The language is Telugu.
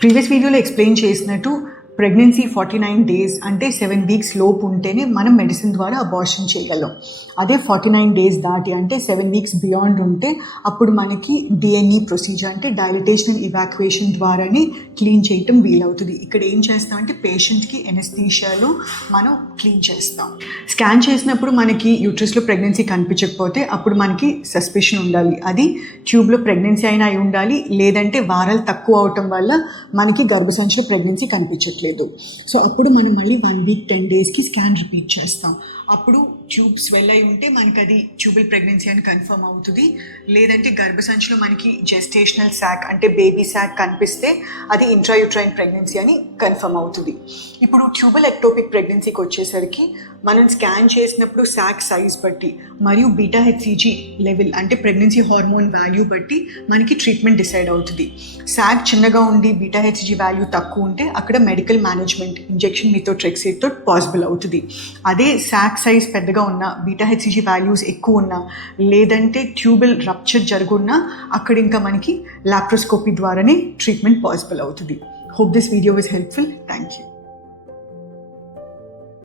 ప్రీవియస్ వీడియోలో ఎక్స్ప్లెయిన్ చేసినట్టు ప్రెగ్నెన్సీ 49 days అంటే 7 weeks లోపు ఉంటేనే మనం మెడిసిన్ ద్వారా అబార్షన్ చేయగలం. అదే 49 days దాటి అంటే 7 weeks బియాండ్ ఉంటే అప్పుడు మనకి డిఎన్ఈ ప్రొసీజర్ అంటే డైలటేషన్ అండ్ ఇవాక్యుయేషన్ ద్వారానే క్లీన్ చేయటం వీలవుతుంది. ఇక్కడ ఏం చేస్తాం అంటే పేషెంట్కి ఎనస్థీషియాలో మనం క్లీన్ చేస్తాం. స్కాన్ చేసినప్పుడు మనకి యూట్రస్లో ప్రెగ్నెన్సీ కనిపించకపోతే అప్పుడు మనకి సస్పిషన్ ఉండాలి. అది ట్యూబ్లో ప్రెగ్నెన్సీ అయినా అయి ఉండాలి, లేదంటే వారాలు తక్కువ అవటం వల్ల మనకి గర్భసంచిలో ప్రెగ్నెన్సీ కనిపించట్లేదు. సో అప్పుడు మనం మళ్ళీ 1 week 10 daysకి స్కాన్ రిపీట్ చేస్తాం. అప్పుడు ట్యూబ్ స్వెల్ అయి ఉంటే మనకి అది ట్యూబల్ ప్రెగ్నెన్సీ అని కన్ఫర్మ్ అవుతుంది. లేదంటే గర్భసంచిలో మనకి జెస్టేషనల్ శాక్ అంటే బేబీ శాక్ కనిపిస్తే అది ఇంట్రాయూట్రైన్ ప్రెగ్నెన్సీ అని కన్ఫర్మ్ అవుతుంది. ఇప్పుడు ట్యూబల్ ఎక్టోపిక్ ప్రెగ్నెన్సీకి వచ్చేసరికి మనం స్కాన్ చేసినప్పుడు శాక్ సైజ్ బట్టి మరియు బీటా హెచ్సిజీ లెవెల్ అంటే ప్రెగ్నెన్సీ హార్మోన్ వాల్యూ బట్టి మనకి ట్రీట్మెంట్ డిసైడ్ అవుతుంది. శాక్ చిన్నగా ఉండి బీటా హెచ్సిజీ వాల్యూ తక్కువ ఉంటే అక్కడ మెడికల్ మేనేజ్మెంట్ ఇంజెక్షన్ మిథోట్రెక్సేట్తో పాసిబుల్ అవుతుంది. అదే శాక్ సైజ్ పెద్దగా ఉన్న బీటా హెచ్సిజీ వాల్యూస్ ఎక్కువ ఉన్నా లేదంటే ట్యూబల్ రప్చర్ జరుగున్నా అక్కడ ఇంకా మనకి లాప్రోస్కోపీ ద్వారానే ట్రీట్మెంట్ పాసిబుల్ అవుతుంది. Hope this video was helpful. Thank you.